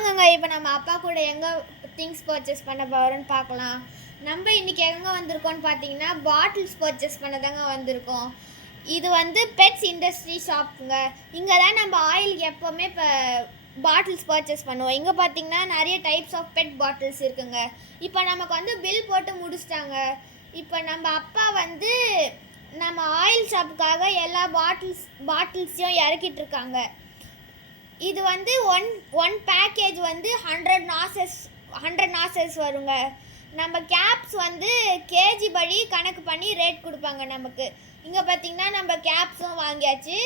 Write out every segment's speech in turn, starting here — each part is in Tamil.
வாங்கங்க இப்போ நம்ம அப்பா கூட எங்கே திங்ஸ் பர்ச்சேஸ் பண்ண போகிறோன்னு பார்க்கலாம். நம்ம இன்றைக்கி எங்கே வந்திருக்கோன்னு பார்த்தீங்கன்னா பாட்டில்ஸ் பர்ச்சேஸ் பண்ண தாங்க வந்திருக்கோம். இது வந்து பெட்ஸ் இண்டஸ்ட்ரி ஷாப்புங்க. இங்கே தான் நம்ம ஆயிலுக்கு எப்போவுமே இப்போ பாட்டில்ஸ் பர்ச்சேஸ் பண்ணுவோம். இங்கே பார்த்தீங்கன்னா நிறைய டைப்ஸ் ஆஃப் பெட் பாட்டில்ஸ் இருக்குங்க. இப்போ நமக்கு வந்து பில் போட்டு முடிச்சிட்டாங்க. இப்போ நம்ம அப்பா வந்து நம்ம ஆயில் ஷாப்புக்காக எல்லா பாட்டில்ஸையும் இறக்கிட்டு இருக்காங்க. இது வந்து ஒன் பேக்கேஜ் வந்து 100 நாசல்ஸ் வருங்க. நம்ம கேப்ஸ் வந்து கேஜி படி கணக்கு பண்ணி ரேட் கொடுப்பாங்க நமக்கு. இங்கே பார்த்திங்கன்னா நம்ம கேப்ஸும் வாங்கியாச்சு.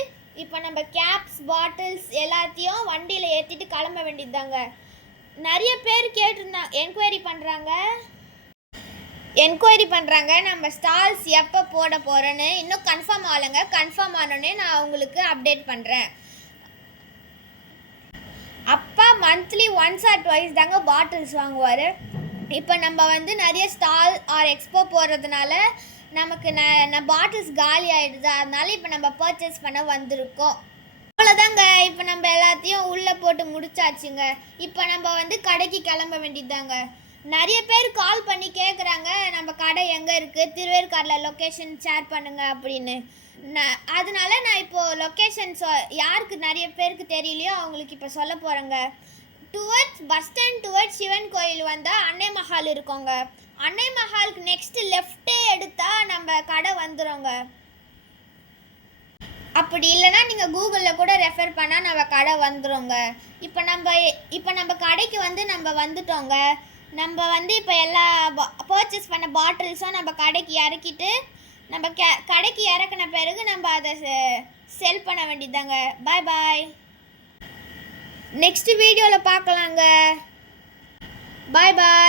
இப்போ நம்ம கேப்ஸ் பாட்டில்ஸ் எல்லாத்தையும் வண்டியில் ஏற்றிட்டு கிளம்ப வேண்டியதுதாங்க. நிறைய பேர் என்கொயரி பண்ணுறாங்க நம்ம ஸ்டால்ஸ் எப்போ போட போகிறேன்னு. இன்னும் கன்ஃபார்ம் ஆகலைங்க. கன்ஃபார்ம் ஆனோடனே நான் உங்களுக்கு அப்டேட் பண்ணுறேன். அப்பா மந்த்லி ஒன்ஸ் ஆர் ட்வைஸ் தாங்க பாட்டில்ஸ் வாங்குவார். இப்போ நம்ம வந்து நிறைய ஸ்டால் ஆர் எக்ஸ்போ போகிறதுனால நமக்கு பாட்டில்ஸ் காலி ஆகிடுது. அதனால இப்போ நம்ம பர்ச்சேஸ் பண்ண வந்திருக்கோம். அவ்வளோதாங்க. இப்போ நம்ம எல்லாத்தையும் உள்ளே போட்டு முடிச்சாச்சுங்க. இப்போ நம்ம வந்து கடைக்கு கிளம்ப வேண்டியதுதாங்க. நிறைய பேர் கால் பண்ணி கேட்குறாங்க நம்ம கடை எங்கே இருக்குது, திருவேற்காடில் லொக்கேஷன் ஷேர் பண்ணுங்கள் அப்படின்னு. அதனால நான் இப்போது லொக்கேஷன் யாருக்கு நிறைய பேருக்கு தெரியலையோ அவங்களுக்கு இப்போ சொல்ல போகிறேங்க. Towards bus stand towards Sivan கோயில் வந்தால் அன்னை மஹால் இருக்கோங்க. அன்னை மஹாலுக்கு நெக்ஸ்ட்டு லெஃப்ட்டே எடுத்தால் நம்ம கடை வந்துடுங்க. அப்படி இல்லைனா நீங்கள் கூகுளில் கூட ரெஃபர் பண்ணால் நம்ம கடை வந்துடுங்க. இப்போ நம்ம கடைக்கு வந்து நம்ம வந்துட்டோங்க. நம்ம வந்து இப்போ எல்லா பர்ச்சேஸ் பண்ண பாட்டில்ஸும் நம்ம கடைக்கு இறக்கிட்டு நம்ம கடைக்கு இறக்குன பிறகு நம்ம அதை செல் பண்ண வேண்டியதாங்க. பாய் பாய். நெக்ஸ்ட் வீடியோவில் பார்க்கலாங்க. பாய் பாய்.